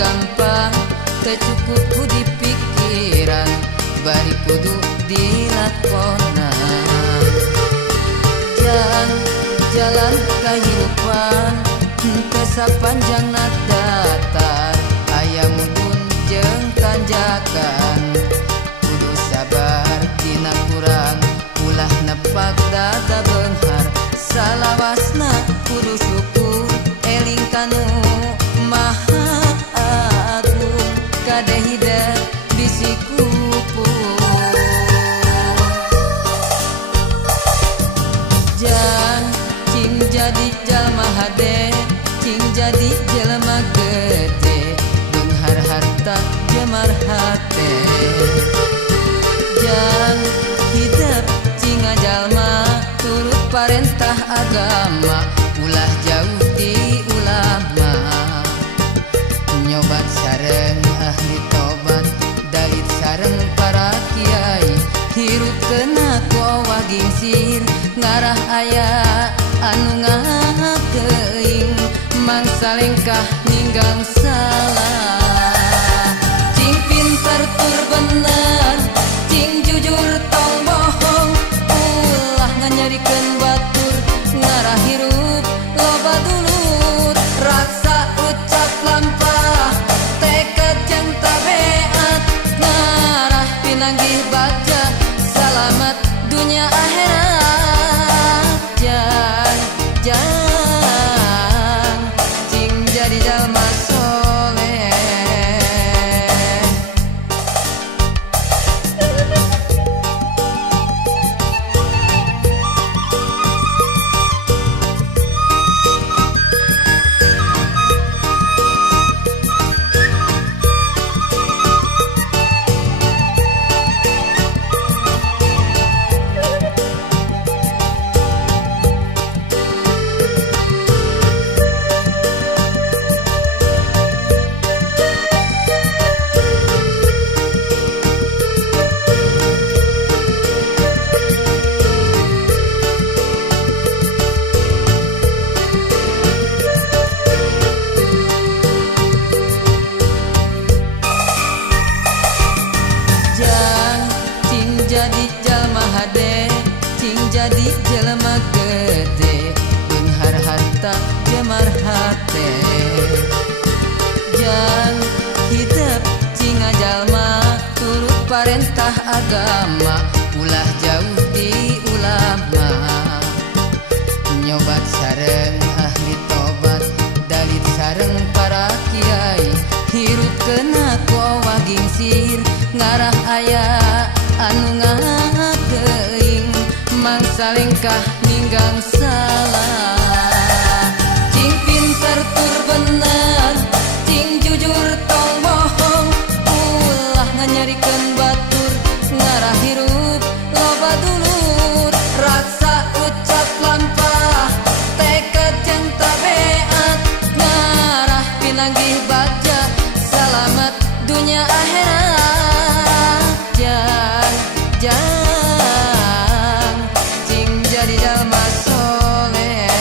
gampang tercukup ku di pikiran bari kudu dilakonan jalan kehidupan teu sapanjang datar aya mudun jeung tanjakan kudu sabar dina kurang ulah nepak dada beunghar salawasna kudu syukur eling kanu maha agung kadeh hidat bisi kupu cing jadi jalma hade cing jadi jelema gede beunghar harta jemar hate jang hidup cing jalma turut parentah agama ulah jauh di ulama nyobat sareng ahli tobat dalit sareng para kiai hirup kena kuawa gingsir ngarah aya anu ngakeing mangsa lengkah ninggang salah cing pinter tur bener cing jujur tong bohong ulah nganyarikeun batur ngarah hirup loba dulur raksa ucap lampah tekad jeung tabeat ngarah pinanggih baja selamat dunia akhirat jang cing jadi jalma soleh jadi jalma hade cing jadi jelema gede beunghar harta jemar hate jang hidup cing jalma turut parentah agama ulah jauh di ulama nyobat sareng ahli tobat dalit sareng para kiai hirup kena kuawa gingsir ngarah aya anu ngakeing mangsa lengkah ninggang salah cing pinter tur bener cing jujur tong bohong ulah nganyarikeun batur ngarah hirup loba dulur raksa ucap lampah tekad jeung tabeat ngarah pinanggih baja selamat dunia akhirat jang cing jadi jalma soleh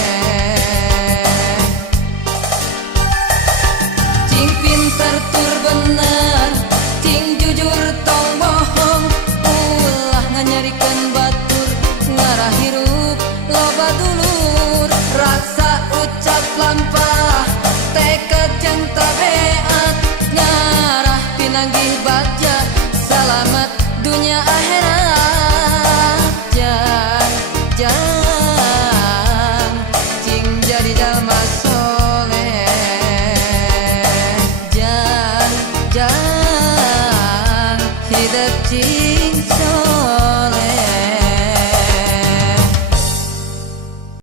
cing pinter tur bener cing jujur tong bohong ulah nganyarikeun batur ngarah hirup loba dulur raksa ucap lampah tekad jeung tabeat ngarah pinanggih baja selamat dunia akhirat jang cing jadi jalma soleh jang hidup cing soleh